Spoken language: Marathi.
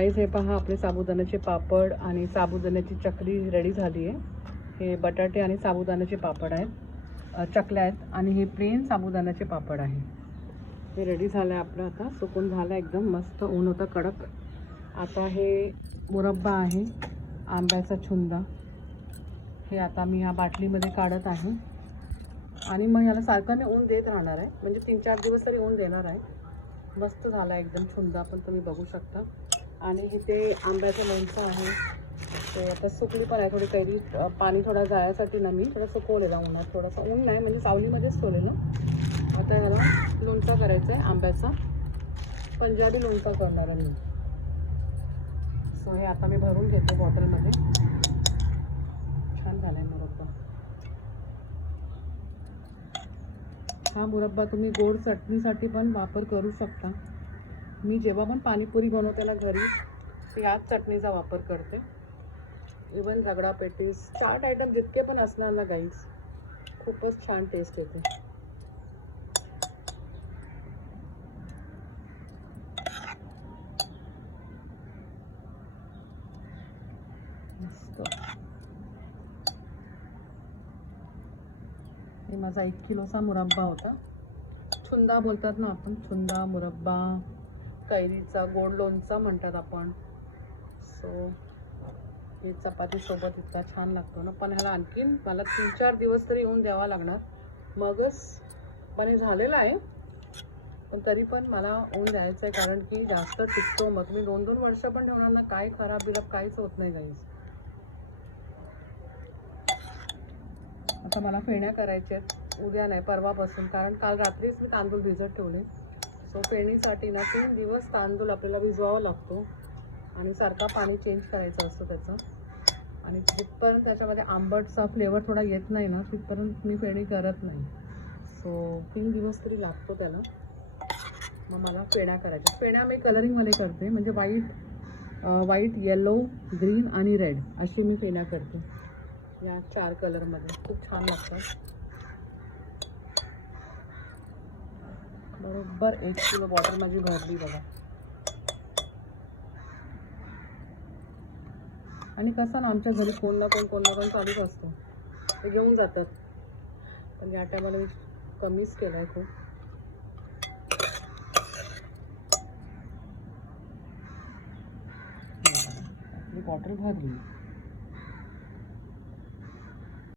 गाईज हे पहा आपले साबुदाण्याचे पापड आणि साबुदाण्याची चकली रेडी झाली आहे। हे बटाटे आणि साबुदाण्याचे पापड आहेत, चकल्या आहेत आणि हे प्लेन साबुदाण्याचे पापड आहे। हे रेडी झालं आहे आपलं, आता सुकून झालं एकदम मस्त, ऊन होतं कडक। आता हे मुरब्बा आहे, आंब्याचा छुंदा, हे आता मी या बाटलीमध्ये काढत आहे आणि मग याला सारखं मी ऊन देत राहणार आहे, म्हणजे 3-4 दिवस तरी ऊन देणार आहे। मस्त झाला एकदम छुंदा, पण तुम्ही बघू शकता। आणि इथे आंब्याचं लोणचं आहे, ते आता सुकली पण आहे थोडी कैरी, पाणी थोडा जायसाठी ना मी थोडं सुकवलेला उन्हात, थोडंसं ऊन नाही म्हणजे सावलीमध्येच ठेवलेलं। आता याला लोणचा करायचा आहे आंब्याचा, पंजाबी लोणचा करणार आहे मी। सो हे आता मी भरून घेते बॉटलमध्ये। छान झाला आहे मुरब्बा। हा मुरब्बा तुम्ही गोड चटणीसाठी पण वापर करू शकता। मी जेव्हा पण पाणीपुरी बनवते ना घरी, याच चटणीचा वापर करते। इवन रगडा पेटीस, चाट आयटम जितके पण असणार ना गाईज, खूपच छान टेस्ट येते। मस्त। हे माझा 1 किलोचा मुरब्बा होता। छुंदा बोलतात ना आपण, छुंदा, मुरब्बा, कैरीचा गोड लोणचा म्हणतात आपण। सो हे चपातीसोबत इतका छान लागतो ना, पण ह्याला आणखीन मला 3-4 दिवस तरी येऊन द्यावा लागणार, मगच पण हे झालेलं आहे। पण तरी पण मला ऊन द्यायचं आहे, कारण की जास्त टिकतो। मग तुम्ही 2-2 वर्ष पण ठेवणार ना, काय खराब बिराब काहीच होत नाही गाईज। आता मला फेण्या करायच्या आहेत, उद्या नाही परवापासून, कारण काल रात्रीच मी तांदूळ भिजत ठेवले। सो फेणीसाठी ना 3 दिवस तांदूळ आपल्याला भिजवावा लागतो आणि सारखा पाणी चेंज करायचं असतं त्याचं। आणि जिथपर्यंत त्याच्यामध्ये आंबटचा फ्लेवर थोडा येत नाही ना, तिथपर्यंत मी फेणी करत नाही। सो 3 दिवस तरी लागतो त्याला। मग मला फेण्या करायच्या। फेण्या मी कलरिंगमध्ये करते, म्हणजे व्हाईट, येलो, ग्रीन आणि रेड अशी मी फेण्या करते, या 4 कलरमध्ये। खूप छान लागतात। बरोबर 1 किलो बॉटल माझी भरली बघा। आणि कसं ना, आमच्या घरी कोण ना कोण चालूच असतं, ते घेऊन जातात। पण या टायमाला मी कमीच केलं आहे खूप। बॉटल भरली।